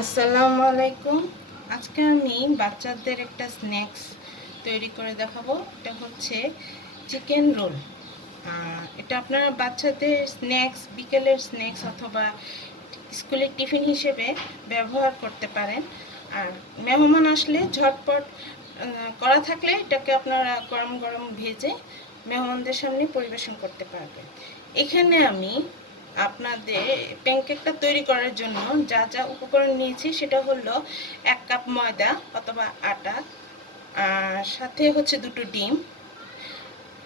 আসসালামু আলাইকুম। আজকে আমি বাচ্চাদের একটা স্ন্যাক্স তৈরি করে দেখাবো। এটা হচ্ছে চিকেন রোল। এটা আপনারা বাচ্চাদের স্ন্যাক্স, বিকেলের স্ন্যাক্স অথবা স্কুলের টিফিন হিসেবে ব্যবহার করতে পারেন। আর মেহমান আসলে ঝটপট করা থাকলে এটাকে আপনারা গরম গরম ভেজে মেহমানদের সামনে পরিবেশন করতে পারবেন। এখানে আমি আপনাদের প্যানকেকটা তৈরি করার জন্য যা যা উপকরণ নিয়েছি সেটা হলো 1 কাপ ময়দা অথবা আটা, আর সাথে হচ্ছে 2টো ডিম,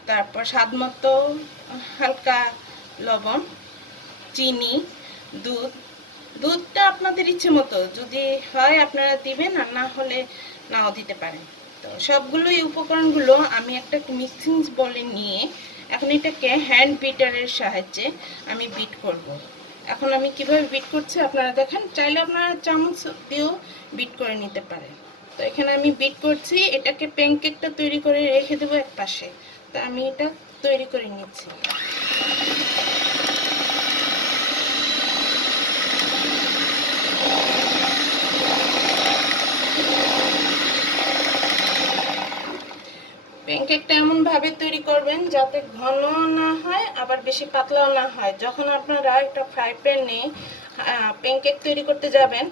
তারপর স্বাদমতো হালকা লবণ, চিনি, দুধ। দুধটা আপনাদের ইচ্ছে মতো, যদি হয় আপনারা দিবেন, আর না হলে নাও দিতে পারেন। তো সবগুলোই উপকরণগুলো আমি একটা মিক্সিং বলে নিয়ে এখন এটাকে হ্যান্ড বিটারের সাহায্যে আমি বিট করব। এখন আমি কিভাবে বিট করছি আপনারা দেখেন, চাইলে আপনারা চামচ দিয়েও বিট করে নিতে পারেন। তো এখানে আমি বিট করছি, এটাকে প্যানকেকটা তৈরি করে রেখে দেবো এক পাশে। তো আমি এটা তৈরি করে নিচ্ছি। প্যানকেকটা এমনভাবে তৈরি করবেন যাতে ঘন না হয় আবার বেশি পাতলাও না হয়। যখন আপনারা একটা ফ্রাই প্যানে প্যানকেক তৈরি করতে যাবেন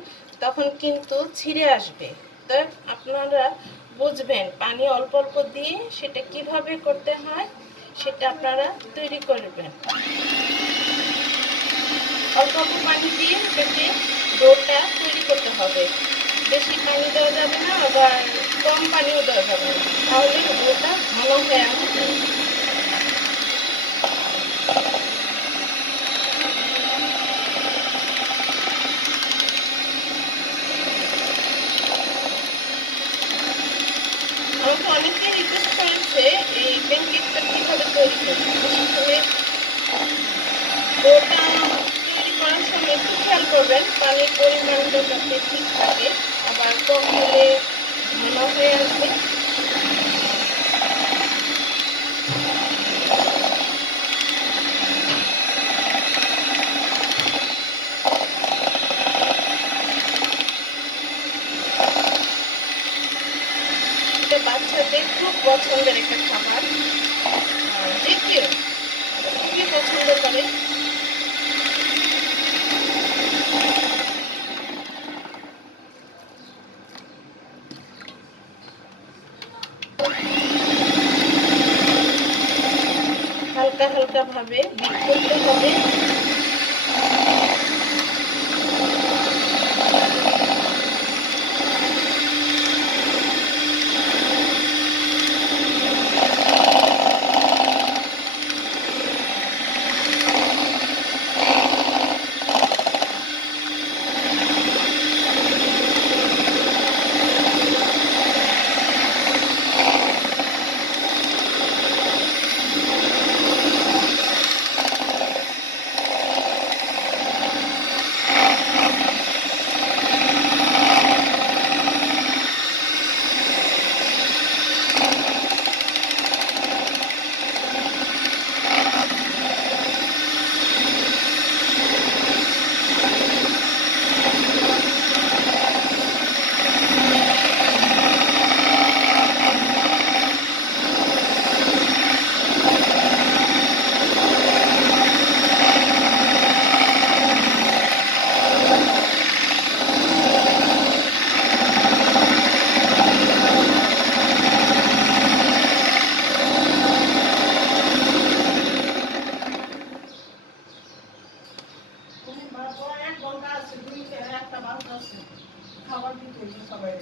তখন কিন্তু ছিঁড়ে আসবে। তো আপনারা বুঝবেন পানি অল্প অল্প দিয়ে সেটা কিভাবে করতে হয় সেটা আপনারা তৈরি করবেন। অল্প অল্প পানি দিয়ে এটাকে ডোটা তৈরি করতে হবে। বেশি পানি দেওয়া যাবে না, আবার কম পানিও দেওয়া যাবে না, তাহলে ডোটা ঘন হয়ে আসবে। আমাকে অনেকেই রিকোয়েস্ট করেছে এই প্যানকেকটা কীভাবে তৈরি করি। বিশেষ করে ডোটা তৈরি করার সময় একটু খেয়াল করবেন পানির পরিমাণটা যাতে ঠিক থাকে, আবার কম হলে ঘন হয়ে আসবে। এটা বাচ্চাদের খুব পছন্দের একটা খাবার, যে কেউ খুবই পছন্দ করে। হালকা হালকা ভাবে বিট করতে হবে। খাবার দিতে সবাই